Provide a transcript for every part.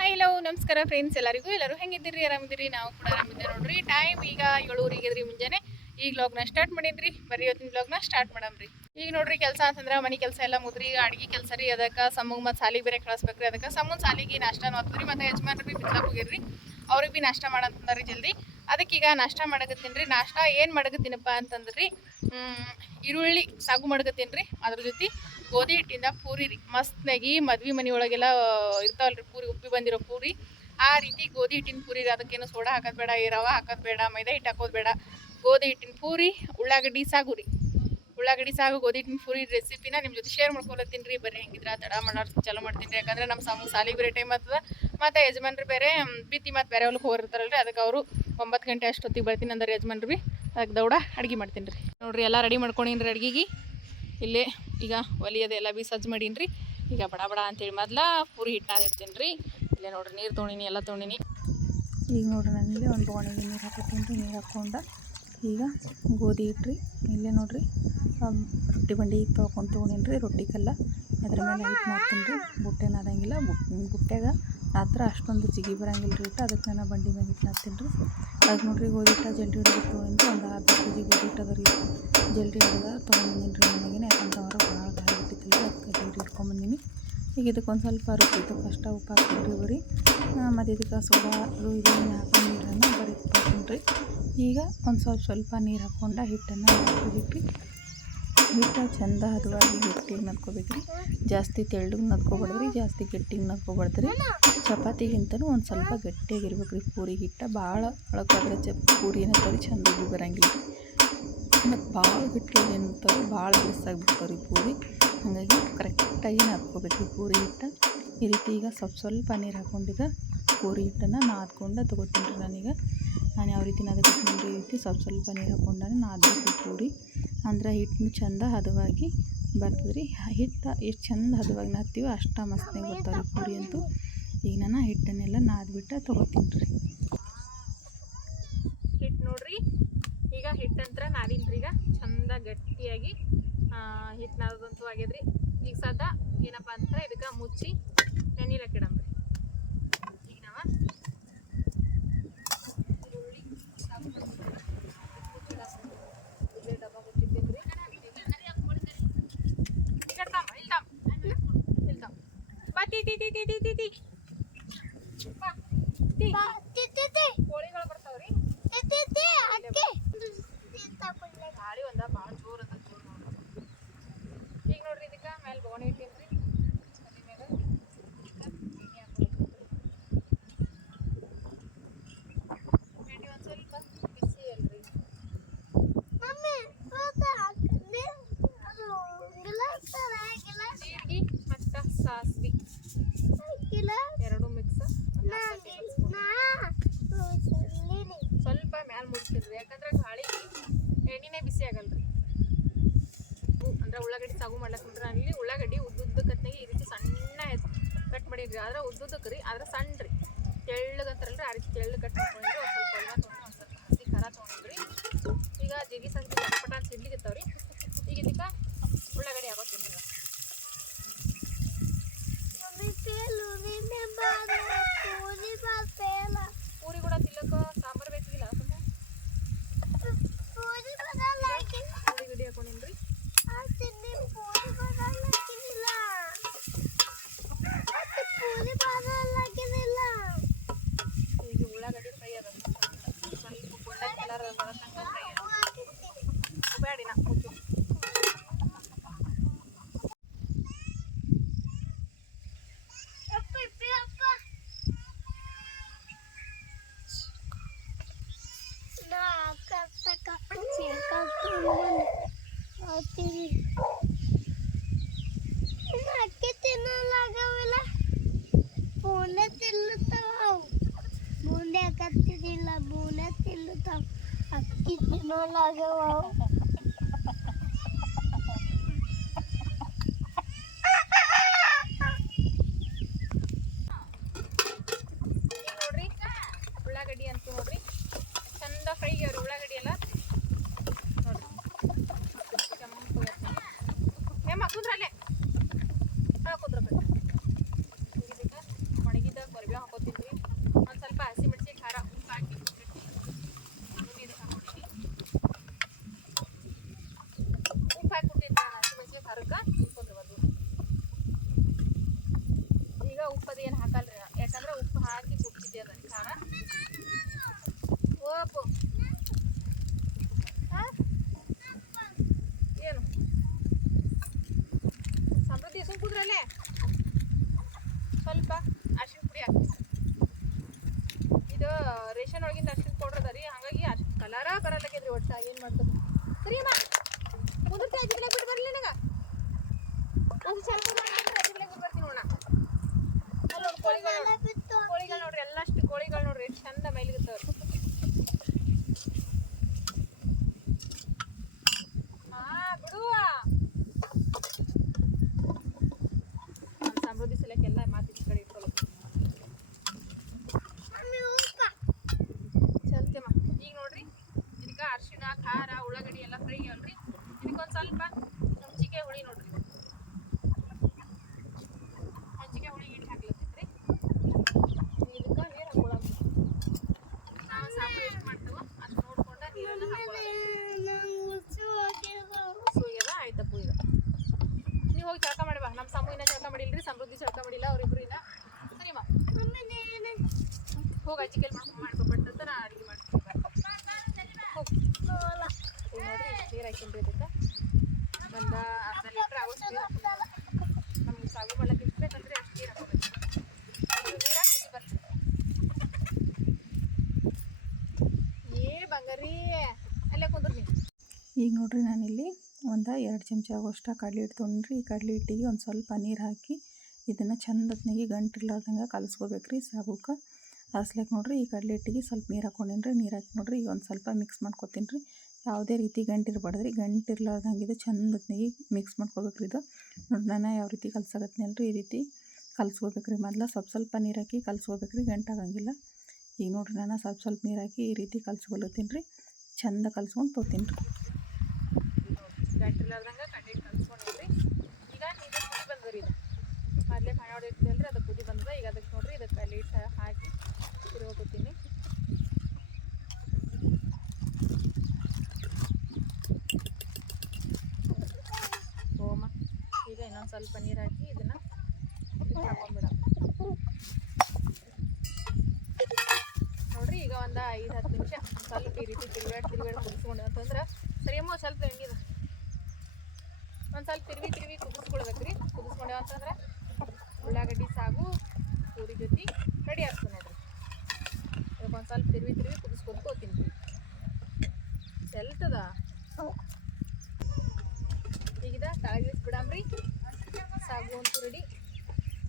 Hi hello ನಮಸ್ಕಾರ friends ಎಲ್ಲರಿಗೂ. ಎಲ್ಲರೂ ಹೆಂಗಿದ್ದೀರಿ? ಆರಾಮಿದ್ದೀರಿ? ನಾವು ಕೂಡ ಆರಾಮಿದ್ದೆ ನೋಡ್ರಿ. ಟೈಮ್ ಈಗ ಏಳೂರಿಗೆ ಇದ್ರಿ ಮುಂಜಾನೆ ಈಗ ಬ್ಲಾಗ್ನ ಸ್ಟಾರ್ಟ್ ಮಾಡಿದ್ರಿ. ಬರೀ ಇವತ್ತಿನ ಬ್ಲಾಗ್ನ ಸ್ಟಾರ್ಟ್ ಮಾಡಮ್ರಿ. ಈಗ ನೋಡ್ರಿ ಕೆಲಸ ಅಂತಂದ್ರೆ ಮನೆ ಕೆಲಸ ಎಲ್ಲ ಮುದ್ರಿ ಅಡ್ಗೆ ಕೆಲಸ ರೀ. ಅದಕ್ಕೆ ಸಮ್ಮಗ್ ಮತ್ತು ಸಾಲಿಗೆ ಬೇರೆ ಕಳಿಸ್ಬೇಕ್ರಿ. ಅದಕ್ಕೆ ಸಮ್ಮನ್ ಸಾಲಿಗೆ ನಾಷ್ಟ ಹತ್ತದ್ರಿ ಮತ್ತು ಯಜಮಾನ್ರು ಬಿಡ್ಲಾಕ್ ಹೋಗಿರ್ರಿ. ಅವ್ರಿಗೆ ಬಿ ನಾಷ್ಟ ಮಾಡಂತಂದ್ರಿ ಜಲ್ದಿ. ಅದಕ್ಕೆ ಈಗ ನಾಷ್ಟ ಮಾಡಕತ್ತೀನಿ ರೀ ನಾಷ್ಟ ಏನು ಮಾಡಕತ್ತೀನಪ್ಪ ಅಂತಂದ್ರಿ ಈರುಳ್ಳಿ ಸಾಗು ಮಾಡಕತ್ತೀನಿ ರೀ ಅದ್ರ ಜೊತೆ ಗೋಧಿ ಹಿಟ್ಟಿಂದ ಪೂರಿ ರೀ. ಮಸ್ತ್ನಾಗಿ ಮದ್ವೆ ಮನೆ ಒಳಗೆಲ್ಲ ಇರ್ತಾವಲ್ರಿ ಪೂರಿ ಉಪ್ಪಿ ಬಂದಿರೋ ಪೂರಿ. ಆ ರೀತಿ ಗೋಧಿ ಹಿಟ್ಟಿನ ಪೂರಿ ಅದಕ್ಕೇನು ಸೋಡಾ ಹಾಕೋದು ಬೇಡ, ಈ ರವೆ ಹಾಕೋದು ಬೇಡ, ಮೈದಾ ಹಿಟ್ಟು ಹಾಕೋದು ಬೇಡ. ಗೋಧಿ ಹಿಟ್ಟಿನ ಪೂರಿ, ಉಳ್ಳಾಗಡ್ಡಿ ಸಾಗು ರೀ. ಉಳ್ಳಾಗಡ್ಡಿ ಸಾಗು, ಗೋಧಿ ಹಿಟ್ಟಿನ ಪೂರಿ ರೆಸಿಪಿನ ನಿಮ್ಮ ಜೊತೆ ಶೇರ್ ಮಾಡ್ಕೊಳತ್ತೀನಿ ರೀ. ಬರೀ ಹೆಂಗಿದ್ರೆ ತಡ ಮಾಡೋರು ಚಲೋ ಮಾಡ್ತೀನಿ ರೀ. ಯಾಕಂದ್ರೆ ನಮ್ಮ ಸಾಮು ಸಾಲಿಗೆ ಬೇರೆ ಟೈಮ್ ಆಗ್ತದೆ ಮತ್ತು ಯಜಮಾನ್ರು ಬೇರೆ ಬಿತ್ತಿ ಮತ್ತು ಬೇರೆ ಹೊಲಕ್ಕೆ ಹೋಗಿರ್ತಾರಲ್ರಿ. ಅದಕ್ಕೆ ಅವರು ಒಂಬತ್ತು ಗಂಟೆ ಅಷ್ಟೊತ್ತಿಗೆ ಬರ್ತೀನಿ ಅಂದ್ರೆ ಯಜಮಾನ್ರು ಬಿ. ಅದಕ್ಕೆ ದೌಡ ಅಡ್ಗೆ ಮಾಡ್ತೀನಿ ರೀ. ನೋಡಿರಿ, ಎಲ್ಲ ರೆಡಿ ಮಾಡ್ಕೊಂಡಿನಿ ರೀ ಅಡ್ಗೆಗೆ? ಇಲ್ಲೇ ಈಗ ಒಲಿ ಅದೆಲ್ಲ ಬಿ ಸಜ್ಜು ಮಾಡೀನಿ ರೀ ಈಗ ಬಡ ಬಡ ಅಂತೇಳಿ ಮೊದ್ಲ ಪೂರಿ ಹಿಟ್ಟು ಇಡ್ತೀನಿ ರೀ ಇಲ್ಲೇ ನೋಡ್ರಿ ನೀರು ತೊಗೊಂಡಿನಿ ಎಲ್ಲ ತೊಗೊಂಡಿನಿ ಈಗ ನೋಡ್ರಿ ನಾನು ಒಂದು ಬೋಣಿಗೆ ನೀರು ಹಾಕತ್ತೀನಿ ರೀ ನೀರು ಹಾಕ್ಕೊಂಡು ಈಗ ಗೋಧಿ ಇಟ್ರಿ ಇಲ್ಲೇ ನೋಡ್ರಿ. ರೊಟ್ಟಿ ಬಂಡಿ ತೊಳ್ಕೊಂಡು ತೊಗೊಂಡಿನಿ ರೀ ರೊಟ್ಟಿ ಕಲ್ಲ. ಅದ್ರ ಮೇಲೆ ಹಿಟ್ಟು ಮಾಡ್ತೀನಿ ರೀ ಬುಟ್ಟೆನಾದಂಗಿಲ್ಲ ಬುಟ್ ಬುಟ್ಟ್ಯಾಗ ರಾತ್ರಿ ಅಷ್ಟೊಂದು ಜಿಗಿ ಬರಂಗಿಲ್ಲ ರೀ ಹಿಟ್ಟು ಅದಕ್ಕೆ ನಾನು ಬಂಡಿ ಮ್ಯಾಗ ಹಿಟ್ಟು ಹಾಕ್ತೀನಿ ರೀ ಅದಕ್ಕೆ ನೋಡ್ರಿ ಗೋಧಿ ಹಿಟ್ಟು ಜಲ್ದಿ ಹಿಡಿದು ತೊಗೊಂಡು ಒಂದು ಅರ್ಧ ಕೆ ಜಿ ಗೋಧಿ ಹಿಟ್ಟು ಅದ ರೀ. ಜಲ್ದಿ ಹಿಡ್ದ ತೊಗೊಂಬಂದಿನಿ ರೀ ಮನೆಗೆ ಯಾಕಂದ್ರೆ ಅವರು ಭಾಳ ಗಾಯ ಬಿಟ್ಟಿತ್ತಿಲ್ಲ ಅದಕ್ಕೆ ಜಲ್ದಿ ಹಿಡ್ಕೊಂಬಂದಿನಿ. ಈಗ ಇದಕ್ಕೆ ಒಂದು ಸ್ವಲ್ಪ ರುಚಿದ್ದು ಫಸ್ಟ್ ಉಪ್ಪು ಹಾಕ್ತೀನಿ ಬರೀ. ಮತ್ತು ಇದಕ್ಕೆ ಸೋಡಾ, ಅದು ಇದನ್ನು ಹಾಕೊಂಡು ನೀರನ್ನು ಬರೀ ರೀ ಈಗ ಒಂದು ಸ್ವಲ್ಪ ಸ್ವಲ್ಪ ನೀರು ಹಾಕ್ಕೊಂಡು ಹಿಟ್ಟನ್ನು ಹಾಕ್ಕೋಬೇಕ್ರಿ ಹಿಟ್ಟು ಚಂದ ಹದವಾಗಿ ಗಟ್ಟಿಗೆ ನದ್ಕೋಬೇಕ್ರಿ ಜಾಸ್ತಿ ತೆಳ್ಳಗೆ ನದ್ಕೋಬಾರ್ದ್ರಿ ಜಾಸ್ತಿ ಗಟ್ಟಿಗೆ ನದ್ಕೋಬಾರ್ದ್ರಿ ಚಪಾತಿಗಿಂತನೂ ಒಂದು ಸ್ವಲ್ಪ ಗಟ್ಟಿಯಾಗಿರ್ಬೇಕು ರೀ ಪೂರಿ ಹಿಟ್ಟು ಭಾಳ ಒಳಗಾದ್ರೆ ಚ ಪೂರಿ ಏನಂತಾರೆ ಚಂದಾಗಿ ಬರಂಗಿಲ್ಲ. ಮತ್ತು ಭಾಳ ಗಟ್ಟಿಯಾಗಿ ಏನಂತಾರೆ ಭಾಳ ಬಿಸಾಗ್ಬಿಡ್ತಾವೆ ರೀ ಪೂರಿ. ಹಾಗಾಗಿ ಕರೆಕ್ಟಾಗಿ ನಾದ್ಕೋಬೇಕು ರೀ ಪೂರಿ ಹಿಟ್ಟು. ಈ ರೀತಿ ಈಗ ಸ್ವಲ್ಪ ಸ್ವಲ್ಪ ನೀರು ಹಾಕ್ಕೊಂಡಿದ್ದ ಪೂರಿ ಹಿಟ್ಟನ್ನು ನಾದ್ಕೊಂಡು ತೊಗೋತೀನಿ ರೀ ನಾನೀಗ. ನಾನು ಯಾವ ರೀತಿ ನಾದಕತ್ತೀನಿ ಈ ರೀತಿ ಸ್ವಲ್ಪ ಸ್ವಲ್ಪ ನೀರು ಹಾಕ್ಕೊಂಡಾನೆ ನಾದಬೇಕು ಪೂರಿ. ಅಂದ್ರೆ ಹಿಟ್ಟು ಚಂದ ಹದವಾಗಿ ಬರ್ತದೆ ರೀ ಹಿಟ್ಟು ಎಷ್ಟು ಚಂದ ಹದವಾಗಿ ನಾದ್ತೀವೋ ಅಷ್ಟು ಮಸ್ತಾಗಿ ಬರ್ತಾವೆ ಪೂರಿ ಅಂತೂ. ಈಗ ನಾನು ಹಿಟ್ಟನ್ನೆಲ್ಲ ನಾದ್ಬಿಟ್ಟು ತೊಗೋತೀನಿ ರೀ ಹಿಟ್ಟು ನೋಡ್ರಿ ಈಗ ಹಿಟ್ಟಂತ್ರ ನಾದಿನ ರೀ ಈಗ ಚಂದ ಗಟ್ಟಿಯಾಗಿ ಹಿಟ್ಟು ನಾದಂತೂ ಆಗ್ಯದ್ರಿ ಈಗ ಸದ್ದ ಏನಪ್ಪ ಅಂತ ಇದಕ್ಕೆ ಮುಚ್ಚಿ ಎಣ್ಣೆಲಕ್ಕೆ ಇಡಮ್ರಿ ಈಗ ನಾವ ಈರುಳ್ಳಿ ಸಾಕು ಮಾಡ್ಕೊಂಡ್ರೆ ಮುಚ್ಚಿಡ ಇಲ್ಲೇ ಡಬ್ಬ ಮುಚ್ಚಿಟ್ಟಿದ್ರಿ ಈಗ ತಮ್ಮ ಇಲ್ಲಿ ತಮ್ಮ ಇಲ್ಲಿ ತಮ್ಮ ಬಾ ಟಿ ಟಿ ಟಿ ಟಿ ಟಿ ಟಿ ಟಿ ಬಾ ಟಿ ಕೋಳಿಗಳು ಬರ್ತಾವ್ರಿ ಗಾಳಿ ಒಂದ ಭಾಳ ಜೋರ್ ಅದ ಜೋರ್ ನೋಡ್ರಿ ಈಗ ನೋಡ್ರಿ ಇದಕ್ಕೆ ಮೇಲೆ ಬೋಣಿ ಇಟ್ಟೀನ್ರಿ ಅದ್ರ ಮೇಲೆ ಇದಕ್ಕೆ ಎಣ್ಣೆ ಹಾಕ್ಕೊಳಕತ್ತೀನ್ರಿ. ಎಣ್ಣೆ ಒಂದ್ ಸ್ವಲ್ಪ ಬಿಸಿ ಅಲ್ರಿ ಜೀರಿಗೆ ಮತ್ತು ಸಾಸ್ವಿ ಎರಡು ಮಿಕ್ಸ್ ಸ್ವಲ್ಪ ಮ್ಯಾಲ ಮುಡ್ತಿರ್ರಿ ಯಾಕಂದ್ರೆ ಗಾಳಿಗೆ ಎಣ್ಣೆನೇ ಬಿಸಿ ಆಗಲ್ರಿ ಉ- ಅಂದ್ರೆ ಉಳ್ಳಾಗಡ್ಡಿ ಸಾಗು ಮಾಡ್ಲಕ್ ಕುಂತ್ರ ಅಲ್ಲಿ ಉಳ್ಳಾಗಡ್ಡಿ ಉದ್ದುದ್ದ ಕತ್ನಾಗಿ ಈ ರೀತಿ ಸಣ್ಣ ಕಟ್ ಮಾಡಿದ್ರಿ ಆದ್ರೆ ಉದ್ದುದಕ್ಕೆ ರೀ, ಆದ್ರೆ ಸಣ್ಣ ರೀ. ತೆಳ್ಳಗಂತಾರಲ್ರಿ, ಆ ರೀತಿ ತೆಳ್ಳು ಕಟ್ ಮಾಡ್ಕೊಂಡ್ರಿ ಒಂದು ಸ್ವಲ್ಪ ಎಲ್ಲ ತೊಗೊಂಡು ಒಂದು ಸ್ವಲ್ಪ ಹಸಿ ಖಾರ ಈಗ ಜಗಿ ಸಂಜೆ ಚಟಪಟ ಅಂತ ಸಿಡ್ಲಿಕತ್ತಾವ್ರಿ ಈಗ ಇದಕ್ಕೆ ಉಳ್ಳಾಗಡ್ಡಿ ಹಾಕೋತೀನಿ ರೀ ಪೂರಿ ಕೂಡ ತಿಲ್ಲಕ ಸಾಂಬಾರು ಬೇಕಾಗಿಲ್ಲ ಸುಮ್ಮ ಪೂರಿ ಗಡಿ ಹಾಕೊಂಡಿನ್ರಿ ಈಗ ಉಳ್ಳಾಗಡ್ಡಿ ಫ್ರೈ ಅದ ಸ್ವಲ್ಪ ಗೋಲ್ಡನ್ ಕಲರ್ ಬರೋತಂಕ ಫ್ರೈ ಅದ ಬೇಡಿ ನಾ ಮುಚ್ಚು ಅಕ್ಕಿ ತಿನ್ನಲಾಗವಿಲ್ಲ ಬೂಂದೆ ತಿನ್ನುತ್ತಾವ ಬೂಂದೆ ಕತ್ತಿದಿಲ್ಲ ಬೂಂದೆ ಇದ್ರಲ್ಲೇ ಸ್ವಲ್ಪ ಅರ್ಶಿನ ಪುಡಿ ಹಾಕ್ತೀವಿ ಇದು ರೇಷನ್ ಒಳಗಿಂದ ಅರ್ಶಿನ ಪೌಡ್ರ್ ಅದ ರೀ, ಹಂಗಾಗಿ ಅರ್ಶಿನ ಕಲರ ಬರಲಾಗ್ಯದ್ರಿ ಒಟ್ಟ, ಏನ್ ಮಾಡ್ತದೆ ಸರಿ ಅಮ್ಮ ಮುಂದಕ್ಕೆ ಐದು ಗಿಡ ಬಿಟ್ಟು ಬರಲಿ ನನಗೆ? ಒಂದು ಬರ್ತೀನಿ ನೋಡ ಕೋಳಿಗಳು ಕೋಳಿಗಳು ನೋಡ್ರಿ, ಎಲ್ಲಷ್ಟು ಕೋಳಿಗಳು ನೋಡ್ರಿ, ಎಷ್ಟು ಚಂದ ಮೈಲಿಗೆ ಉಳ್ಳಾಗಡ್ಡಿ ಎಲ್ಲ ಫ್ರೈ ಅಲ್ರಿ? ಇದಕ್ಕೊಂದು ಸ್ವಲ್ಪ ಹಂಚಿಕೆ ಹುಳಿ ನೋಡ್ರಿ. ಹಂಚಿಕೆ ಹುಳಿ ಹಿಟ್ಟು ಹಾಕ್ಲತ್ತೈತ್ರಿ. ಇದಕ್ಕೆ ನೀರು ಹಾಕೊಳ್ಳೋದು ನಾವು ಸಾಂಬಾರು ಎಷ್ಟು ಮಾಡ್ತೇವೋ ಅದು ನೋಡ್ಕೊಂಡ ನೀರನ್ನು ಹಾಕೊಳ್ಳೋದು ಆಯ್ತಪ್ಪ ಈಗ ನೀವು ಹೋಗಿ ಜಳಕ ಮಾಡಿ ಬಾ. ನಮ್ಮ ಸಮೂಹಿನ ಜಳಕ ಮಾಡಿಲ್ರಿ, ಸಮೃದ್ಧಿ ಜಳಕ ಮಾಡಿಲ್ಲ, ಅವ್ರಿಬ್ರು ಇನ್ನ. ಸರಿ ಮಾ. ಹೋಗಿ ಅಜ್ಜಿ ಮಾಡ್ಕೊಂಡು ಮಾಡ್ಕೊಬಟ್ಟಂತ ನಾ ಅಡುಗೆ ಮಾಡ್ತೀನಿ ಹೋಗಿ ನೋಡ ಈಗ ನೋಡ್ರಿ ಇಷ್ಟು ನೀರು ಹಾಕಿನ್ರಿ ಇದಕ್ಕೆ ಒಂದು ಅರ್ಧ ಲೀಟ್ರ್ ಆಗೋಷ್ಟು ನೀರು ಹಾಕ್ತೀನಿ ನಮ್ಗೆ ಸಾಗು ಮಾಡಕ್ಕೆ ಎಷ್ಟು ಬೇಕಂದ್ರೆ ಅಷ್ಟು ನೀರು ಹಾಕೋಬೇಕು ನೀರು ಹಾಕಿ ಕುದಿ ಬರ್ತೀನಿ ಏ ಬಂಗಾರಿ ಅಲ್ಲೇ ಕುಂದ್ರಿ ನೀವು ಈಗ ನೋಡ್ರಿ ನಾನಿಲ್ಲಿ ಒಂದು ಎರಡು ಚಮಚ ಆಗೋಷ್ಟು ಕಡಲೆ ಹಿಟ್ಟು ತೊಗೊಂಡ್ರಿ. ಈ ಕಡಲೆ ಹಿಟ್ಟಿಗೆ ಒಂದು ಸ್ವಲ್ಪ ನೀರು ಹಾಕಿ ಇದನ್ನು ಚಂದತ್ನಾಗಿ ಗಂಟಿರ್ಲಾರ್ದಂಗೆ ಕಲಿಸ್ಕೋಬೇಕ್ರಿ ಸಾಗುಕ್ಕೆ ಅರ್ಸ್ಲಿಕ್ಕೆ ನೋಡ್ರಿ, ಈ ಕಡಲೆ ಹಿಟ್ಟಿಗೆ ಸ್ವಲ್ಪ ನೀರು ಹಾಕೊಂಡೇನ್ರಿ. ನೀರು ಹಾಕಿ ನೋಡ್ರಿ, ಈಗ ಒಂದು ಸ್ವಲ್ಪ ಮಿಕ್ಸ್ ಮಾಡ್ಕೊತೀನಿ ರೀ ಯಾವುದೇ ರೀತಿ ಗಂಟು ಇರಬಾರ್ದ್ರಿ. ಗಂಟು ಇರ್ಲಾರ್ದಂಗೆ ಇದು ಚಂದತ್ನಾಗಿ ಮಿಕ್ಸ್ ಮಾಡ್ಕೋಬೇಕ್ರಿ ಇದು. ನೋಡಿ, ನಾನು ಯಾವ ರೀತಿ ಕಲ್ಸಾಕತ್ನಲ್ರಿ, ಈ ರೀತಿ ಕಲ್ಸ್ಕೋಬೇಕ್ರಿ. ಮೊದ್ಲು ಸ್ವಲ್ಪ ಸ್ವಲ್ಪ ನೀರು ಹಾಕಿ ಕಲ್ಸ್ಕೋಬೇಕ್ರಿ, ಗಂಟು ಆಗಂಗಿಲ್ಲ. ಈಗ ನೋಡ್ರಿ ನಾನು ಸ್ವಲ್ಪ ಸ್ವಲ್ಪ ನೀರು ಹಾಕಿ ಈ ರೀತಿ ಕಲ್ಸ್ಕೊಲತ್ತೀನಿ ರೀ ಚಂದ ಕಲ್ಸ್ಕೊಂಡು ತೊಗೊತೀನಿ ರೀ ಗಂಟಿಲ್ಲಾರ್ದಂಗೆ ಕಡ್ಡಿ ಕಲ್ಸ್ಕೊಂಡಿದ್ರಿ ಈಗ ಇದು ಕುದಿ ಬಂದ್ರಿ ಇದು ಮೊದಲೇ ಪಾಯ ಹೊಡಿರ್ತೀವಲ್ರಿ ಅದು ಕುದಿ ಬಂದ ಈಗ ಅದಕ್ಕೆ ನೋಡ್ರಿ ಇದಕ್ಕೆ ಅಲ್ಲಿ ಹಾಕಿ ತಿರುಗೋತೀನಿ ಓಮ ಈಗ ಇನ್ನೊಂದು ಸ್ವಲ್ಪ ನೀರು ಹಾಕಿ ಇದನ್ನು ಹಾಕೊಂಡ್ಬಿಡ ನೋಡ್ರಿ, ಈಗ ಒಂದು ಐದು ಹತ್ತು ನಿಮಿಷ ಸ್ವಲ್ಪ ಈ ರೀತಿ ತಿರುಗಾಡಿ ತಿರುಗಾಡಿ ಕುದಿಸ್ಕೊಂಡು ಅಂತಂದ್ರೆ ಸರಿಯಮ್ಮ ಸ್ವಲ್ಪ ಎಣ್ಣೀದ ಒಂದು ಸ್ವಲ್ಪ ತಿರುವಿ ತಿರುವಿ ಕುದಿಸ್ಕೊಳ್ಬೇಕ್ರಿ ಕುದಿಸ್ಕೊಂಡೇವ ಅಂತಂದ್ರೆ ಉಳ್ಳಾಗಡ್ಡಿ ಸಾಗು ಪೂರಿ ಜೊತೆ ರೆಡಿ ಆಗ್ತದೆ ನೋಡ್ರಿ ಅದಕ್ಕೆ ಒಂದು ಸ್ವಲ್ಪ ತಿರುವಿ ತಿರುವಿ ಕುದಿಸ್ಕೊಂಡು ಹೋಗ್ತೀನಿ ರೀ ಚೆಲ್ತದ ಈಗಿದ ತಳಗಿಳಿಸಿ ಬಿಡಾಮ್ರಿ ಸಾಗು ಅಂತೂ ರೆಡಿ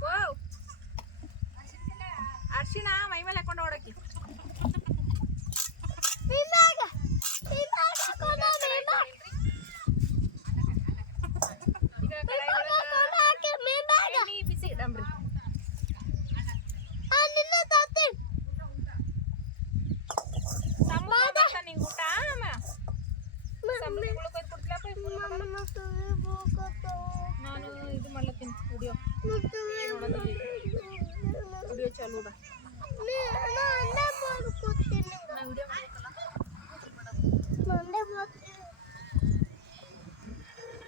ವಾವ್ ಅರ್ಶಿಣ ಮೈ ಮೇಲೆ ಹಾಕೊಂಡು ಹೊಡಕಿ ನಿಮ್ಮಾಗ ನಿಮ್ಮಾಗ ಕೊಡ ನಿಮ್ಮಾಗ ಈಗ ಕಡಾಯಿ ಒಳಗೆ ಕೊಡ ಹಾಕಿ ನಿಮ್ಮಾಗ ಎಣ್ಣೆ ಬಿಸಿ ಇಡಮ್ರಿ ಆ ನಿನ್ನ ತಾತಿ ಸಂಬಂಧ ನಿಂಗೆ ಊಟ ಅಮ್ಮ ಸಂಬಂಧಗಳು ಕೊಯ್ದು ಕೊಡ್ತಿಲ್ಲಪ್ಪ ನನ್ನ ತುವಿ ಹೋಗತ್ತೋ ನಾನು ಇದು ಮಾಡ್ಲತ್ತೀನಿ ವಿಡಿಯೋ ತುವಿ ನೋಡೋದಲ್ಲಿ ವಿಡಿಯೋ ಚಾಲು ಇಡ ನಾನು ಅಲ್ಲೇ ಮಾಡ್ಕೊತೀನಿ ನಾ ವಿಡಿಯೋ ಮಾಡ್ಬೇಕಲ್ಲ ಮಂಡೆ ಮಾಡ್ತೀನಿ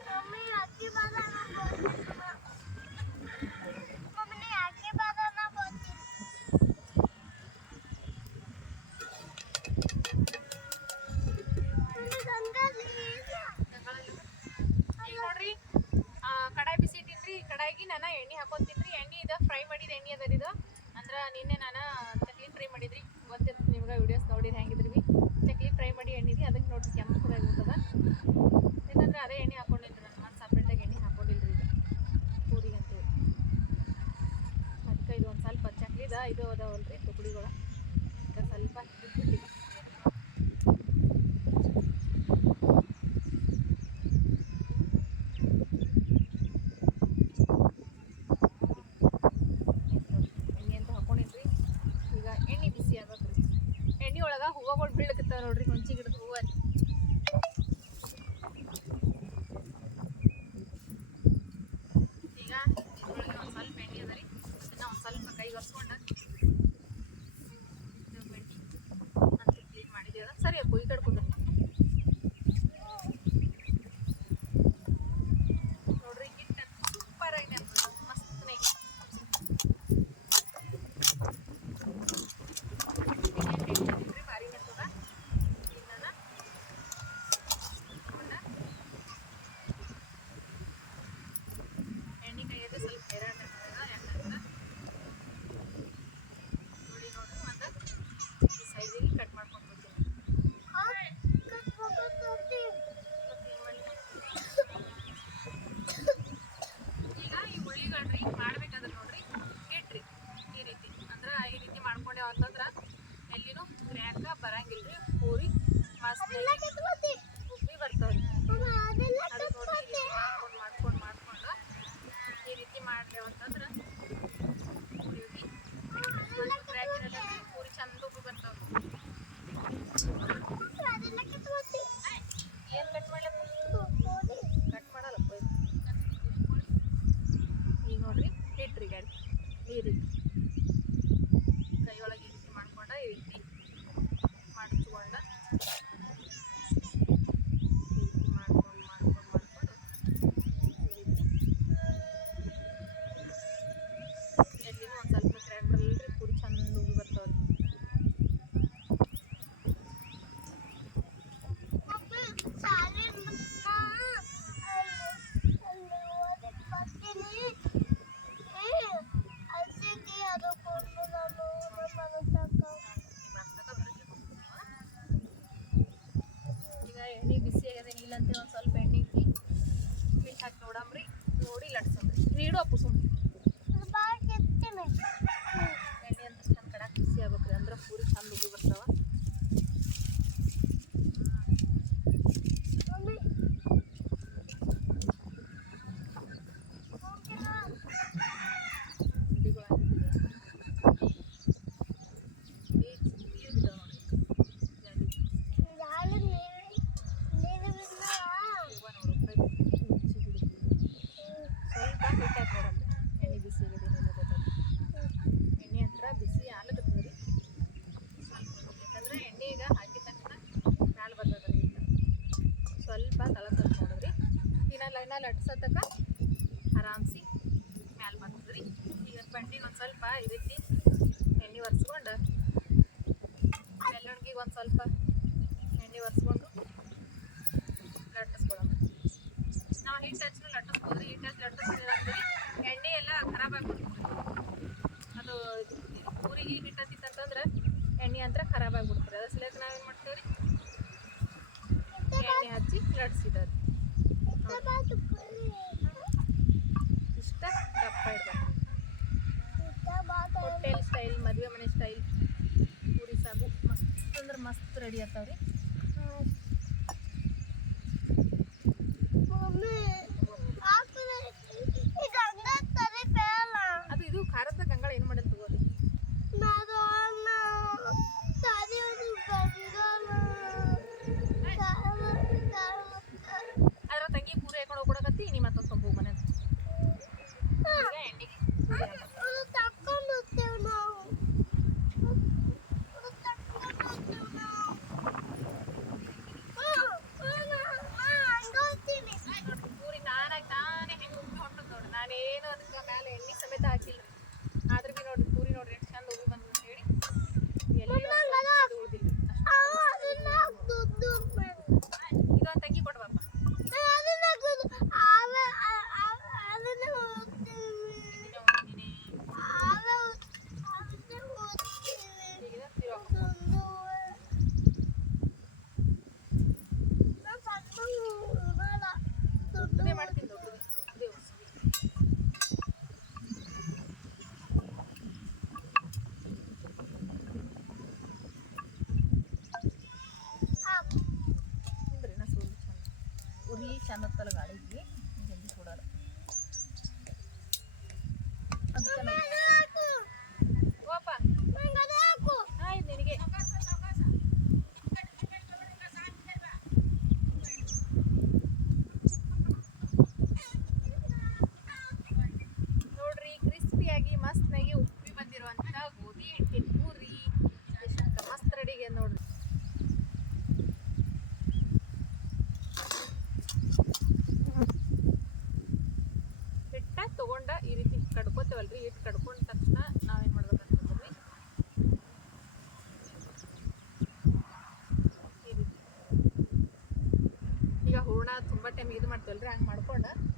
ಮಮ್ಮಿ ಅಕ್ಕಿ ಬಾದಾನ ಮಮ್ಮಿ ಅಕ್ಕಿ ಬಾದಾನ ಬರ್ತೀನಿ ಈಗ ನೋಡ್ರಿ ಆ, ಕಡಾಯಿ ಬಿಸಿ ಇಟ್ಟಿನ್ರಿ ಕಡಾಯಿಗೆ ನಾನು ಎಣ್ಣೆ ಹಾಕೊಂತೀನಿ ಎಣ್ಣೆ ಇದು ಫ್ರೈ ಮಾಡಿದ ಎಣ್ಣೆ ಅದ ಇದು. ಅಂದ್ರೆ ನಿನ್ನೆ ನಾನು ಚಕ್ಲಿ ಫ್ರೈ ಮಾಡಿದ್ರಿ. ಗೊತ್ತಿರ್ತದೆ ನಿಮ್ಗೆ ವೀಡಿಯೋಸ್ ನೋಡಿದ್ರೆ ಹೆಂಗಿದ್ರಿ ಚಕ್ಲಿ ಫ್ರೈ ಮಾಡಿ ಎಣ್ಣೆ ರೀ. ಅದಕ್ಕೆ ನೋಡ್ರಿ ಕೆಂಪು ಆಗಿರ್ತದ ಯಾಕಂದ್ರೆ ಅದೇ ಎಣ್ಣೆ ಹಾಕೊಂಡಿಲ್ರಿ ನಾನು. ಮತ್ತು ಸಪ್ರೇಟಾಗಿ ಎಣ್ಣೆ ಹಾಕೊಂಡಿಲ್ರಿ ಇದು ಪೂರಿಗೆ ಅಂತೇಳಿ. ಅದಕ್ಕೆ ಇದು ಒಂದು ಸ್ವಲ್ಪ ಚಕ್ಲಿದ ಇದು ಅದಾವಲ್ರಿ ತುಕಡಿಗಳ. ಸ್ವಲ್ಪ ಎಣ್ಣೆ ಅಂತ ಹಾಕೊಂಡಿನ್ರಿ ಈಗ ಎಣ್ಣೆ ಬಿಸಿ ಆಗ್ಬೇಕ್ರಿ ಎಣ್ಣೆ ಒಳಗೆ ಹೂವಗಳು ಬೀಳಕತ್ತಾವ ನೋಡ್ರಿ ಹುಂಚಿ ಗಿಡದ ಹೂವು ಕೈನ ಲಟ್ಸೋ ತಕ ಆರಾಮ್ಸಿ? ಮ್ಯಾಲೆ ಬರ್ತದ್ರಿ ಈಗ ಬಂಡಿ ಒಂದು ಸ್ವಲ್ಪ ಈ ರೀತಿ ಎಣ್ಣೆ ಒರೆಸ್ಕೊಂಡು, ಬೆಳ್ಳುಳ್ಳಿಗೆ ಒಂದು ಸ್ವಲ್ಪ ಎಣ್ಣೆ ಒರೆಸ್ಕೊಂಡು ಲಟ್ಟಿಸ್ಕೊಳ್ಳೋಣ. ನಾವು ಹಿಟ್ಟು ಹಚ್ಚಿ ಲಟ್ಟಿಸ್ಬೋದ್ರಿ ಹಿಟ್ಟು ಹಚ್ಚಿ ಲಟ್ಟಿಸ್ತೀವಿ ಎಣ್ಣೆ ಎಲ್ಲ ಖರಾಬ್ ಆಗ್ಬಿಡ್ತೀವಿ ಅದು ಊರಿಗೆ ಹಿಟ್ಟು ಹತ್ತಿತ್ತಂತಂದ್ರೆ ಎಣ್ಣೆ ಅಂತ ಖರಾಬ್ ಆಗ್ಬಿಡ್ತೀರಿ ಅದ್ರ ಸಲಕ್ಕೆ ನಾವೇನು ಇಷ್ಟ ದಪ್ಪ ಇಡಬೇಕು. ಹೋಟೆಲ್ ಸ್ಟೈಲ್ ಮದುವೆ ಮನೆ ಸ್ಟೈಲ್ ಪೂರಿ ಸಾಗು, ಮಸ್ತ್ ಅಂದ್ರೆ ಮಸ್ತ್ ರೆಡಿ ಆಗ್ತಾವ್ರಿ. ಹೋಗಿ ಚಂದ ತಲಗ ಅಡಿಗೆ ಹಿಂಗೆ ಕೊಡೋರು ಅದಕ್ಕೆ ಮಾಡ್ಕೊಂಡ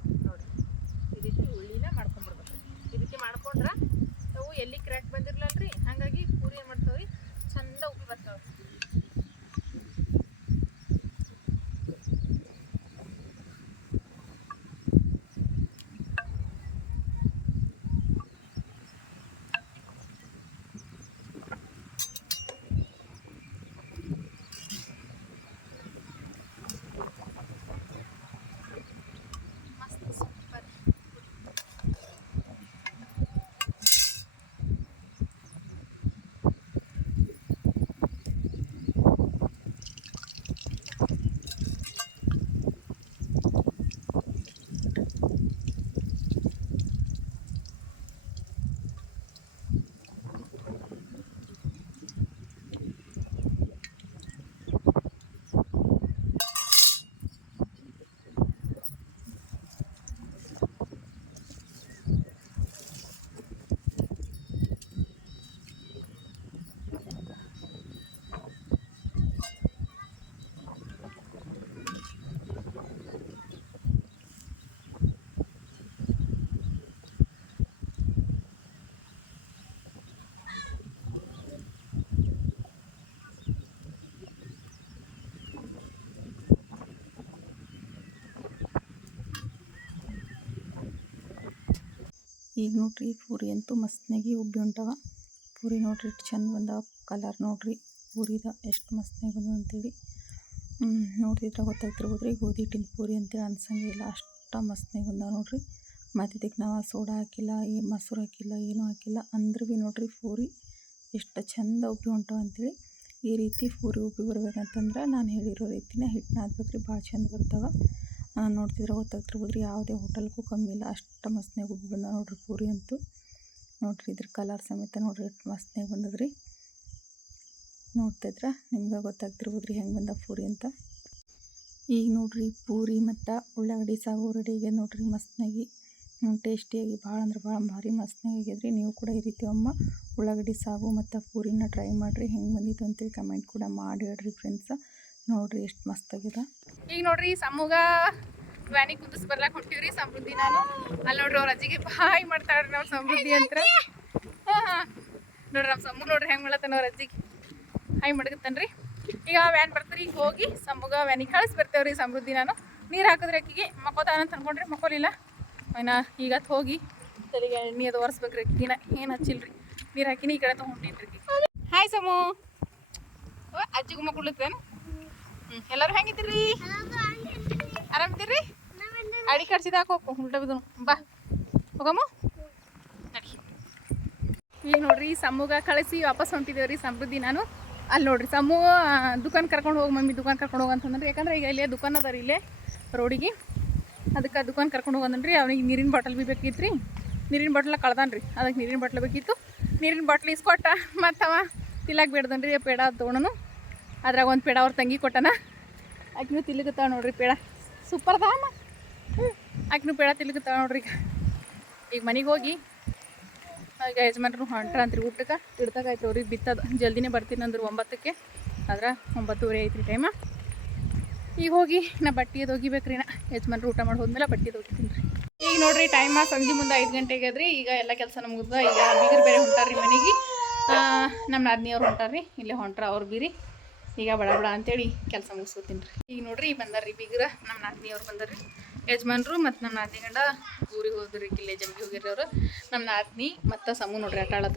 ಈಗ ನೋಡ್ರಿ ಪೂರಿ ಅಂತೂ ಮಸ್ತ್ನಾಗಿ ಉಬ್ಬಿ ಹೊಂಟವ. ಪೂರಿ ನೋಡ್ರಿ ಎಷ್ಟು ಚಂದ ಬಂದವ ಕಲರ್ ನೋಡ್ರಿ. ಪೂರಿದ ಎಷ್ಟು ಮಸ್ತ್ನಾಗಿ ಬಂದವ ಅಂತೇಳಿ. ನೋಡ್ತಿದ್ರೆ ಗೊತ್ತಾಗ್ತಿರ್ಬೋದು ರೀ ಗೋಧಿ ಹಿಟ್ಟಿನ ಪೂರಿ ಅಂತೇಳಿ ಅನ್ಸಂಗಿಲ್ಲ ಅಷ್ಟು ಮಸ್ತ್ನಾಗಿ ಬಂದವ ನೋಡ್ರಿ. ಮತ್ತು ಇದಕ್ಕೆ ನಾವು ಸೋಡಾ ಹಾಕಿಲ್ಲ, ಈ ಮೊಸರು ಹಾಕಿಲ್ಲ, ಏನೂ ಹಾಕಿಲ್ಲ, ಅಂದ್ರೂ ಭೀ ನೋಡ್ರಿ ಪೂರಿ ಎಷ್ಟು ಚಂದ ಉಬ್ಬಿ ಹೊಂಟವ ಅಂತೇಳಿ. ಈ ರೀತಿ ಪೂರಿ ಉಬ್ಬಿ ಬರ್ಬೇಕಂತಂದ್ರೆ ನಾನು ಹೇಳಿರೋ ರೀತಿನೇ ಹಿಟ್ಟನ್ನ ಹಾಕ್ಬೇಕ್ರಿ, ಭಾಳ ಚಂದ ಬರ್ತಾವೆ. ನೋಡ್ತಿದ್ರೆ ಗೊತ್ತಾಗ್ತಿರ್ಬೋದು ರೀ ಯಾವುದೇ ಹೋಟೆಲ್ಗೂ ಕಮ್ಮಿ ಇಲ್ಲ. ಅಷ್ಟು ಮಸ್ತ್ನಾಗ ಬಂದ ನೋಡ್ರಿ ಪೂರಿ ಅಂತೂ. ನೋಡ್ರಿ ಇದ್ರ ಕಲರ್ ಸಮೇತ ನೋಡ್ರಿ ಎಷ್ಟು ಮಸ್ತ್ನಾಗ ಬಂದದ್ರಿ. ನೋಡ್ತಿದ್ರೆ ನಿಮ್ಗೆ ಗೊತ್ತಾಗ್ತಿರ್ಬೋದು ರೀ ಹೆಂಗೆ ಬಂದ ಪೂರಿ ಅಂತ. ಈಗ ನೋಡ್ರಿ ಪೂರಿ ಮತ್ತು ಉಳ್ಳಾಗಡ್ಡಿ ಸಾಗು ರೆಡಿ ಆಗ್ಯದ ನೋಡ್ರಿ ಮಸ್ತ್ನಾಗಿ. ಟೇಸ್ಟಿಯಾಗಿ ಭಾಳ ಅಂದ್ರೆ ಭಾಳ ಭಾರಿ ಮಸ್ತ್ನಾಗಿ ರೀ ನೀವು ಕೂಡ ಈ ರೀತಿ ಒಮ್ಮ ಉಳ್ಳಾಗಡ್ಡಿ ಸಾಗು ಮತ್ತು ಪೂರಿನ ಟ್ರೈ ಮಾಡಿರಿ. ಹೆಂಗೆ ಬಂದಿತ್ತು ಅಂತೇಳಿ ಕಮೆಂಟ್ ಕೂಡ ಮಾಡಿ ಹೇಳ್ರಿ ಫ್ರೆಂಡ್ಸ್ ನೋಡ್ರಿ ಎಷ್ಟು ಮಸ್ತಾಗಿದೆ. ಈಗ ನೋಡ್ರಿ ಸಮೂಗ ವ್ಯಾನಿ ಕುಂದಿಸ್ ಬರ್ಲಾಕ್ ಹೊಂಟಿವ್ರಿ ಸಮೃದ್ಧಿ ನಾನು. ಅಲ್ಲಿ ನೋಡ್ರಿ ಅವ್ರ ಅಜ್ಜಿಗೆ ಬಾಯ್ ಮಾಡ್ತಾಳ್ರಿ ನಾವು ಸಮೃದ್ಧಿ ಅಂತ. ನೋಡ್ರಿ ನಮ್ಮ ಸಮೂಹ ನೋಡ್ರಿ ಹೆಂಗೆ ಮಾಡ್ಲತ್ತಾನ ಅವ್ರ ಅಜ್ಜಿಗೆ. ಹಾಯ್ ಮಾಡ್ಕತ್ತನ್ರಿ ಈಗ ವ್ಯಾನ್ ಬರ್ತಾರೆ, ಈಗ ಹೋಗಿ ಸಮೂಗ ವ್ಯಾನಿಗೆ ಕಳಿಸಿ ಬರ್ತೇವ್ರಿ ಸಮೃದ್ಧಿ ನಾನು. ನೀರು ಹಾಕಿದ್ರೆ ಅಕ್ಕಿಗೆ ಮಕ್ಕೋತಾನ ಅಂತ ಅನ್ಕೊಂಡ್ರಿ ಮಕ್ಕೋಲಿಲ್ಲ. ಏನ ಈಗ ಹೋಗಿ ತಲೆಗೆ ಎಣ್ಣೆ ಅದು ಒರೆಸ್ಬೇಕ್ರಿ ಅಕ್ಕಿನ ಏನು ಹಚ್ಚಿಲ್ರಿ. ನೀರು ಹಾಕಿನಿ ಈ ಕಡೆ ತೊಗೊಂಡಿನ್ರಿ ಹಾಯ್ ಸಮೂ. ಅಜ್ಜಿಗೂ ಮಕ್ಕಳು ಎಲ್ಲರೂ ಹೆಂಗಿದ್ದೀರಿ? ಆರಾಮಿದ್ದೀರಿ? ಅಡಿ ಕಡ್ಸಿದ ಹಾಕೋಕು ಉಲ್ಟ ಬಿದ್ದು ಬಾ. ಹೋಗಮ್ಮ. ನಡಿ. ಈಗ ನೋಡ್ರಿ, ಸಮೂಗ ಕಳಿಸಿ ವಾಪಸ್ ಹೊಂಟಿದ್ದೇವ್ರಿ ಸಮೃದ್ಧಿ ನಾನು. ಅಲ್ಲಿ ನೋಡ್ರಿ, ಸಮೂ ದುಕಾನ್ ಕರ್ಕೊಂಡು ಹೋಗಿ ಮಮ್ಮಿ, ದುಕಾನ್ ಕರ್ಕೊಂಡು ಹೋಗಿ ಅಂತಂದ್ರೆ ಯಾಕಂದ್ರೆ ಈಗ ಇಲ್ಲೇ ದುಕಾನ್ ರೀ ಇಲ್ಲೇ ರೋಡಿಗೆ. ಅದಕ್ಕೆ ದುಕಾನ್ ಕರ್ಕೊಂಡು ಹೋಗಂದ್ರಿ ಅವ್ನಿಗೆ ನೀರಿನ ಬಾಟಲ್ ಬಿ ಬೇಕಿತ್ತು ರೀ ನೀರಿನ ಬಾಟ್ಲ ಕಳ್ದಾನ್ರಿ. ಅದಕ್ಕೆ ನೀರಿನ ಬಾಟ್ಲ್ ಬೇಕಿತ್ತು. ನೀರಿನ ಬಾಟ್ಲ್ ಇಸ್ಕೊಟ್ಟ ಮತ್ತವ. ಅವ ತಿಲ್ಲಕ್ಕೆ ಬೇಡ್ದನ್ರಿ, ಪೇಡ ತೊಗೊಂಡನು. ಅದ್ರಾಗ ಒಂದು ಪೇಡ ಅವ್ರ ತಂಗಿ ಕೊಟ್ಟನ. ಆಕಿನೂ ತಿಲ್ಗತ್ತಾವ ನೋಡ್ರಿ ಪೇಡ. ಸೂಪರ್ ದಾಮ ಅಮ್ಮ. ಆಕಿನೂ ಪೇಡ ತಿಲ್ಗತ್ತಾವ ನೋಡ್ರಿ ಈಗ. ಈಗ ಮನೆಗೆ ಹೋಗಿ ಈಗ ಯಜಮಾನ್ರು ಹೊಂಟ್ರ ಅಂತ್ರಿ ಊಟಕ್ಕೆ. ಇಡ್ದಾಗಾಯ್ತು ಅವ್ರಿಗೆ ಬಿತ್ತದ. ಜಲ್ದಿನೇ ಬರ್ತೀನಿ ಅಂದ್ರು ಒಂಬತ್ತಕ್ಕೆ. ಆದ್ರೆ ಒಂಬತ್ತುವರೆ ಐತ್ರಿ ಟೈಮ ಈಗ ಹೋಗಿ ನಾ ಬಟ್ಟೆ ಅದು ಒಗಿಬೇಕ್ರಿ ನಾ. ಯಜಮಾನ್ರು ಊಟ ಮಾಡಿ ಹೋದ್ಮೇಲೆ ಬಟ್ಟೆ ಅದು ಒಗಿತೀನಿ ರೀ. ಈಗ ನೋಡ್ರಿ ಟೈಮ ಸಂಜೆ ಮುಂದೆ ಐದು ಗಂಟೆಗೆ ಅದ್ರಿ ಈಗ ಎಲ್ಲ ಕೆಲಸ ನಮ್ಗೆ ಈಗ ಬೀಗರು ಬೇರೆ ಹೊಂಟಾರ್ರಿ ಮನೆಗೆ. ನಮ್ಮ ನಾದಿನಿಯವ್ರು ಹೊಂಟಾರ್ರಿ. ಇಲ್ಲೇ ಹೊಂಟ್ರ ಅವ್ರು ಬೀರಿ. ಈಗ ಬಡ ಬಡ ಅಂತೇಳಿ ಕೆಲಸ ಮುಗಿಸ್ಕೊತೀನಿ ರೀ. ಈಗ ನೋಡ್ರಿ ಬಂದಾರ್ರಿ ಬೀಗ್ರ ನಮ್ಮ ನಾದಿನಿಯವ್ರು ಬಂದಾರ್ರಿ. ಯಜಮಾನ್ರು ಮತ್ತು ನಮ್ಮ ನಾದಿನಿ ಗಂಡ ಊರಿಗೆ ಹೋದ್ರಿ ಕಿಲ್ಲೆ ಜಂಬಿ ಹೋಗಿರ್ರಿ ಅವರು. ನಮ್ಮ ನಾದಿನಿ ಮತ್ತು ಸಮೂ ನೋಡ್ರಿ, ಆಟ ಆಡತ್ರಿ